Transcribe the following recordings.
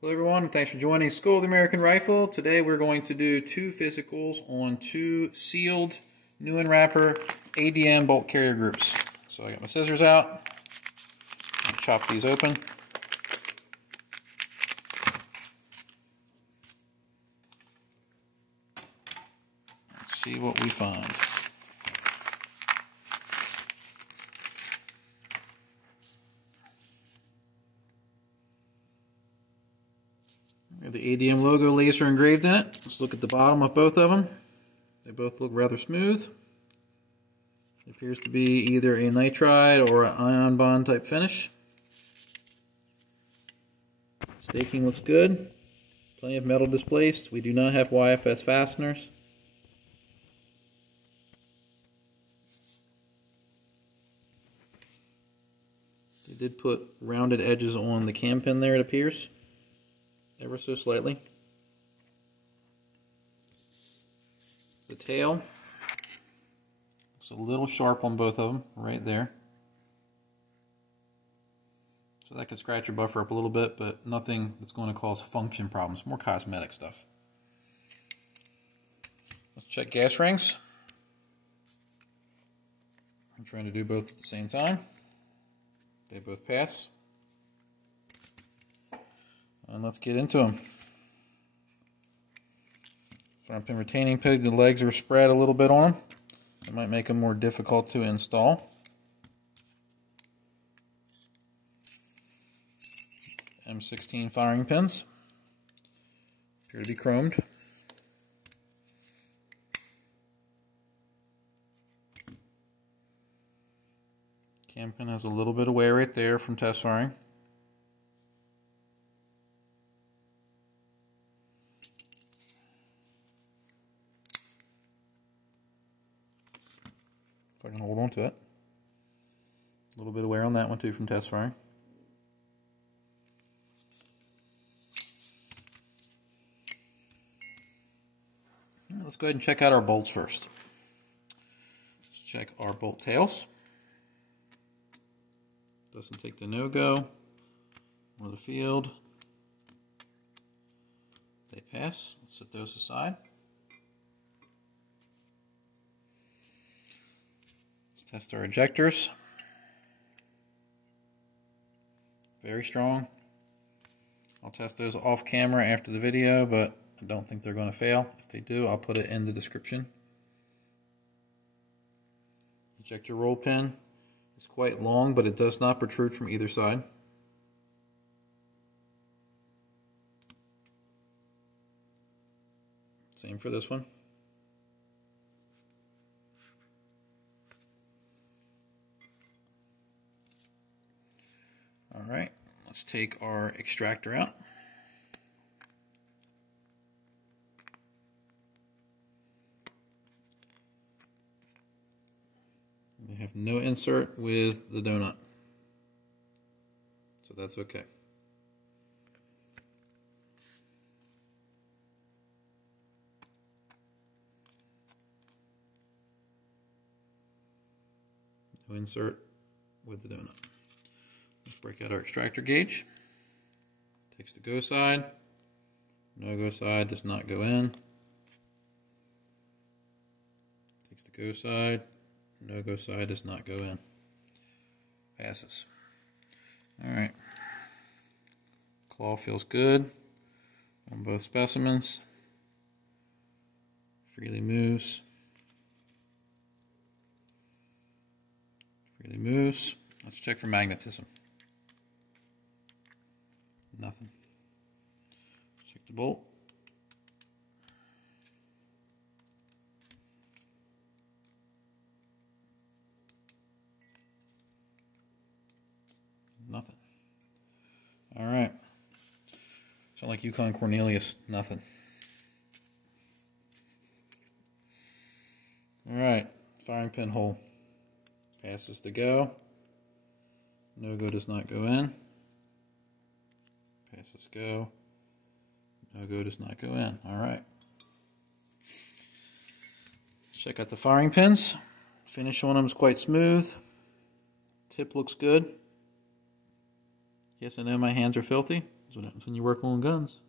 Hello everyone, and thanks for joining School of the American Rifle. Today we're going to do two physicals on two sealed, new in wrapper ADM bolt carrier groups. So I got my scissors out, I'll chop these open. Let's see what we find. The ADM logo laser engraved in it. Let's look at the bottom of both of them. They both look rather smooth. It appears to be either a nitride or an ion bond type finish. Staking looks good. Plenty of metal displaced. We do not have YFS fasteners. They did put rounded edges on the cam pin there, it appears. Ever so slightly. The tail looks a little sharp on both of them, right there. So that could scratch your buffer up a little bit, but nothing that's going to cause function problems. More cosmetic stuff. Let's check gas rings. I'm trying to do both at the same time. They both pass. And let's get into them. Front pin retaining peg, the legs are spread a little bit on them. It might make them more difficult to install. M16 firing pins. Appear to be chromed. Cam pin has a little bit of wear right there from test firing. If I can hold on to it. A little bit of wear on that one too from test firing. Let's go ahead and check out our bolts first. Let's check our bolt tails. Doesn't take the no-go or the field. They pass. Let's set those aside. Let's test our ejectors. Very strong. I'll test those off camera after the video, but I don't think they're going to fail. If they do, I'll put it in the description. Ejector roll pin is quite long, but it does not protrude from either side. Same for this one. Alright, let's take our extractor out. We have no insert with the donut, so that's okay. No insert with the donut. Let's break out our extractor gauge. Takes the go side. No go side does not go in. Takes the go side. No go side does not go in. Passes. Alright. Claw feels good on both specimens. Freely moves. Freely moves. Let's check for magnetism. Nothing. Check the bolt. Nothing. Alright. Sound like Yukon Cornelius. Nothing. Alright. Firing pin hole. Passes the go. No go does not go in. Passes go. No go does not go in. Alright. Check out the firing pins. Finish on them is quite smooth. Tip looks good. Yes, I know my hands are filthy. That's what happens when you work on guns.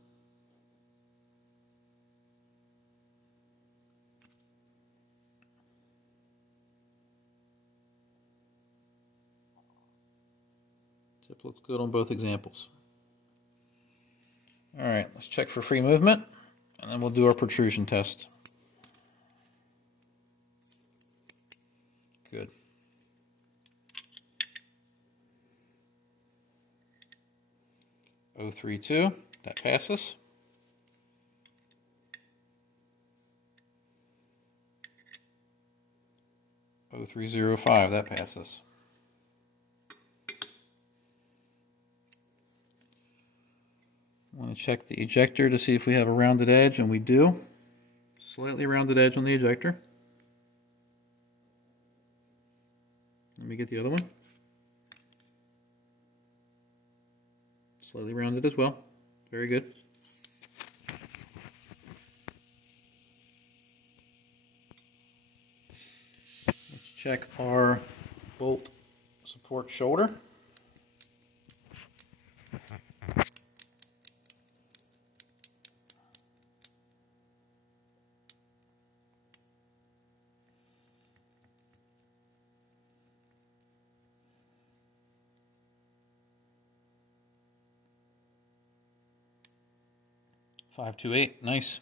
Tip looks good on both examples. All right, let's check for free movement, and then we'll do our protrusion test. Good. .032, that passes. .0305, that passes. I want to check the ejector to see if we have a rounded edge, and we do. Slightly rounded edge on the ejector. Let me get the other one. Slightly rounded as well. Very good. Let's check our bolt support shoulder. .528, nice.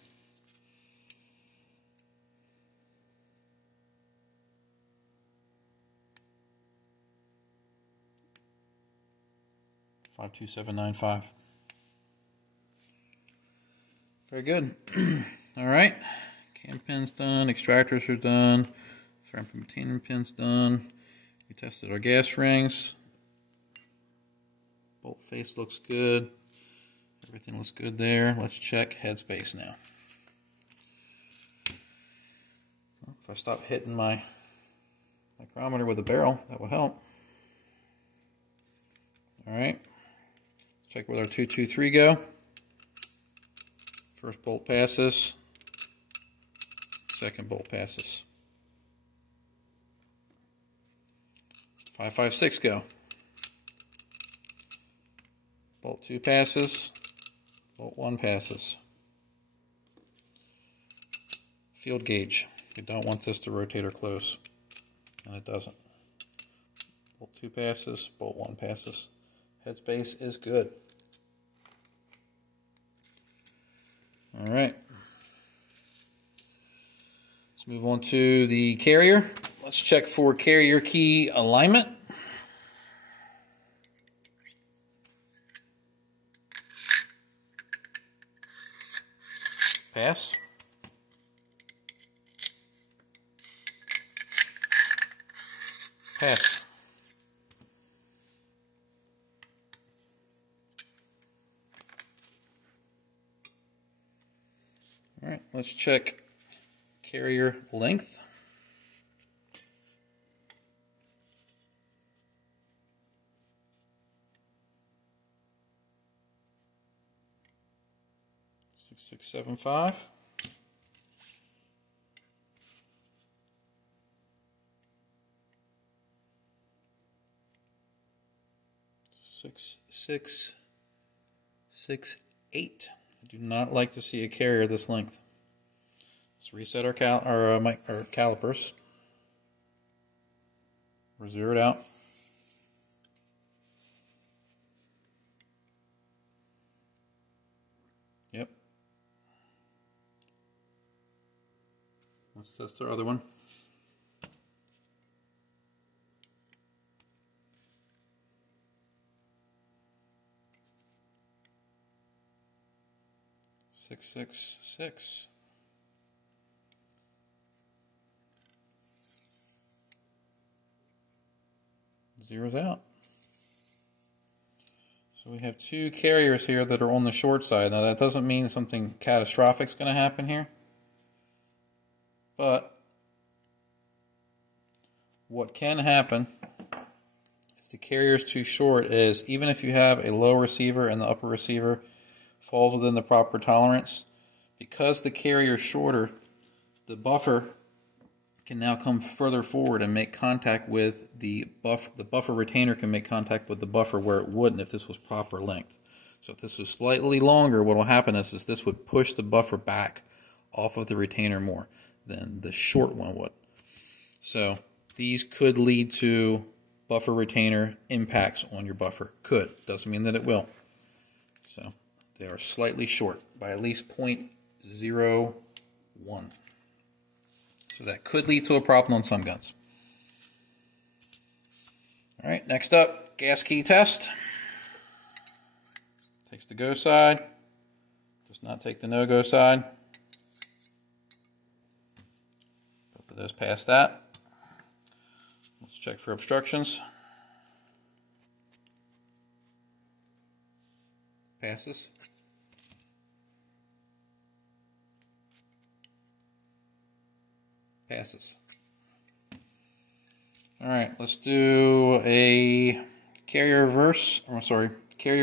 .52795. Very good. All right, cam pin's done, extractors are done, front containment pin's done. We tested our gas rings. Bolt face looks good. Everything looks good there. Let's check headspace now. Well, if I stop hitting my micrometer with a barrel, that will help. All right. Let's check where our 223 go. First bolt passes. Second bolt passes. 556 go. Bolt 2 passes. Bolt 1 passes. Field gauge. You don't want this to rotate or close, and it doesn't. Bolt 2 passes. Bolt 1 passes. Headspace is good. All right. Let's move on to the carrier. Let's check for carrier key alignment. Pass. Pass. All right, let's check carrier length. Six, 7, 5. Six, 6, 8. I do not like to see a carrier this length. Let's reset our calipers. We're zeroed out. Yep. Let's test our other one. Six. Zeroes out. So we have two carriers here that are on the short side. Now that doesn't mean something catastrophic is going to happen here. But what can happen if the carrier is too short is, even if you have a low receiver and the upper receiver falls within the proper tolerance, because the carrier is shorter, the buffer can now come further forward and make contact with the buffer. The buffer retainer can make contact with the buffer where it wouldn't if this was proper length. So if this was slightly longer, what will happen is this would push the buffer back off of the retainer more than the short one would. So these could lead to buffer retainer impacts on your buffer. Could. Doesn't mean that it will. So they are slightly short by at least 0.01. So that could lead to a problem on some guns. All right, next up, gas key test. Takes the go side, does not take the no-go side. Both of those pass that. Let's check for obstructions. Passes. Passes. All right, let's do a carrier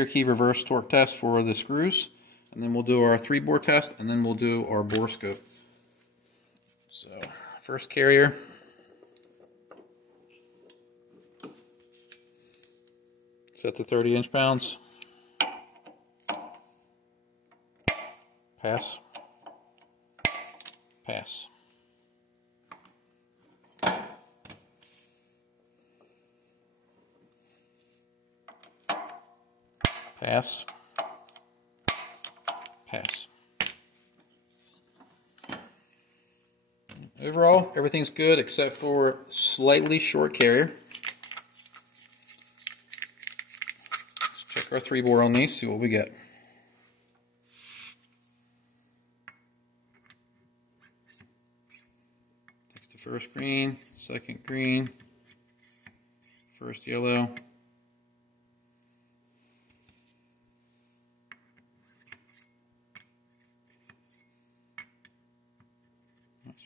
key reverse torque test for the screws, and then we'll do our 3-bore test, and then we'll do our Borescope. So, first carrier. Set to 30 inch-pounds. Pass. Pass. Pass. Pass. Overall, everything's good except for slightly short carrier. Let's check our 3-bore on these, see what we get. Takes the first green, second green, first yellow.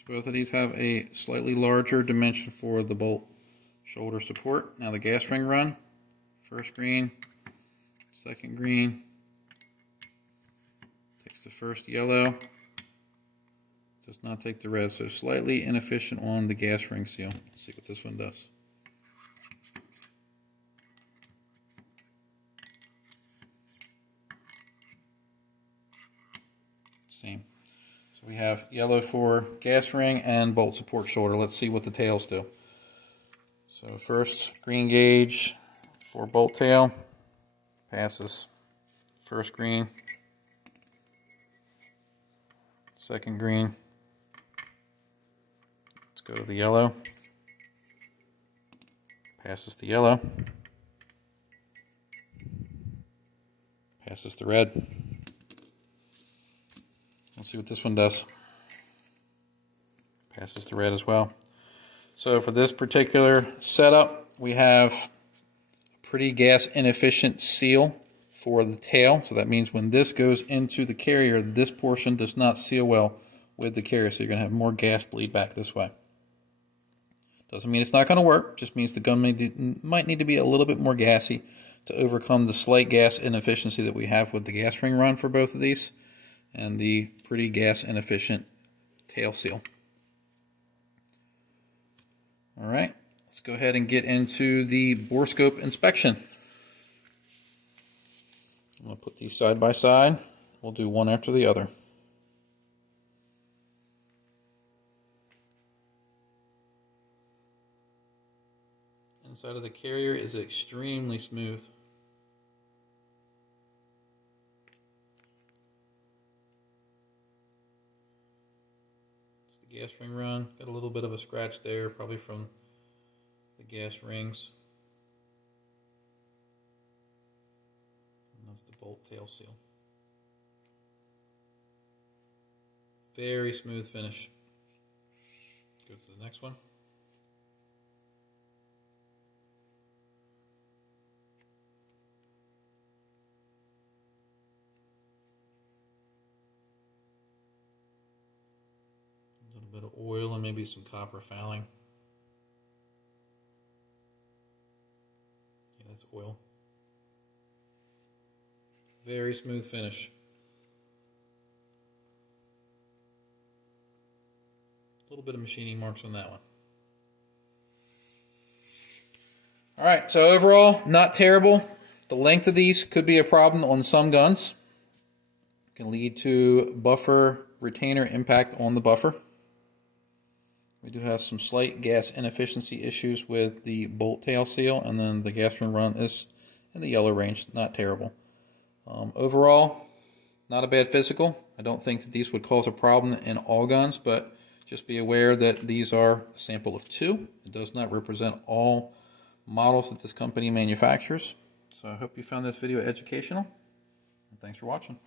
Both of these have a slightly larger dimension for the bolt shoulder support. Now the gas ring run, first green, second green, takes the first yellow, does not take the red, so slightly inefficient on the gas ring seal. Let's see what this one does. Same. So we have yellow for gas ring and bolt support shoulder. Let's see what the tails do. So first green gauge for bolt tail, passes. First green, second green. Let's go to the yellow. Passes the yellow. Passes the red. Let's see what this one does. Passes the red as well. So for this particular setup, we have a pretty gas inefficient seal for the tail. So that means when this goes into the carrier, this portion does not seal well with the carrier. So you're going to have more gas bleed back this way. Doesn't mean it's not going to work. Just means the gun might need to be a little bit more gassy to overcome the slight gas inefficiency that we have with the gas ring run for both of these and the pretty gas inefficient tail seal. All right, let's go ahead and get into the Borescope inspection. I'm going to put these side by side. We'll do one after the other. Inside of the carrier is extremely smooth. Gas ring run, got a little bit of a scratch there, probably from the gas rings. And that's the bolt tail seal. Very smooth finish. Go to the next one. Bit of oil and maybe some copper fouling. Yeah, that's oil. Very smooth finish. A little bit of machining marks on that one. All right, so overall, not terrible. The length of these could be a problem on some guns. It can lead to buffer retainer impact on the buffer. We do have some slight gas inefficiency issues with the bolt tail seal, and then the gas run is in the yellow range, not terrible. Overall, not a bad physical. I don't think that these would cause a problem in all guns, but just be aware that these are a sample of 2. It does not represent all models that this company manufactures. So I hope you found this video educational, and thanks for watching.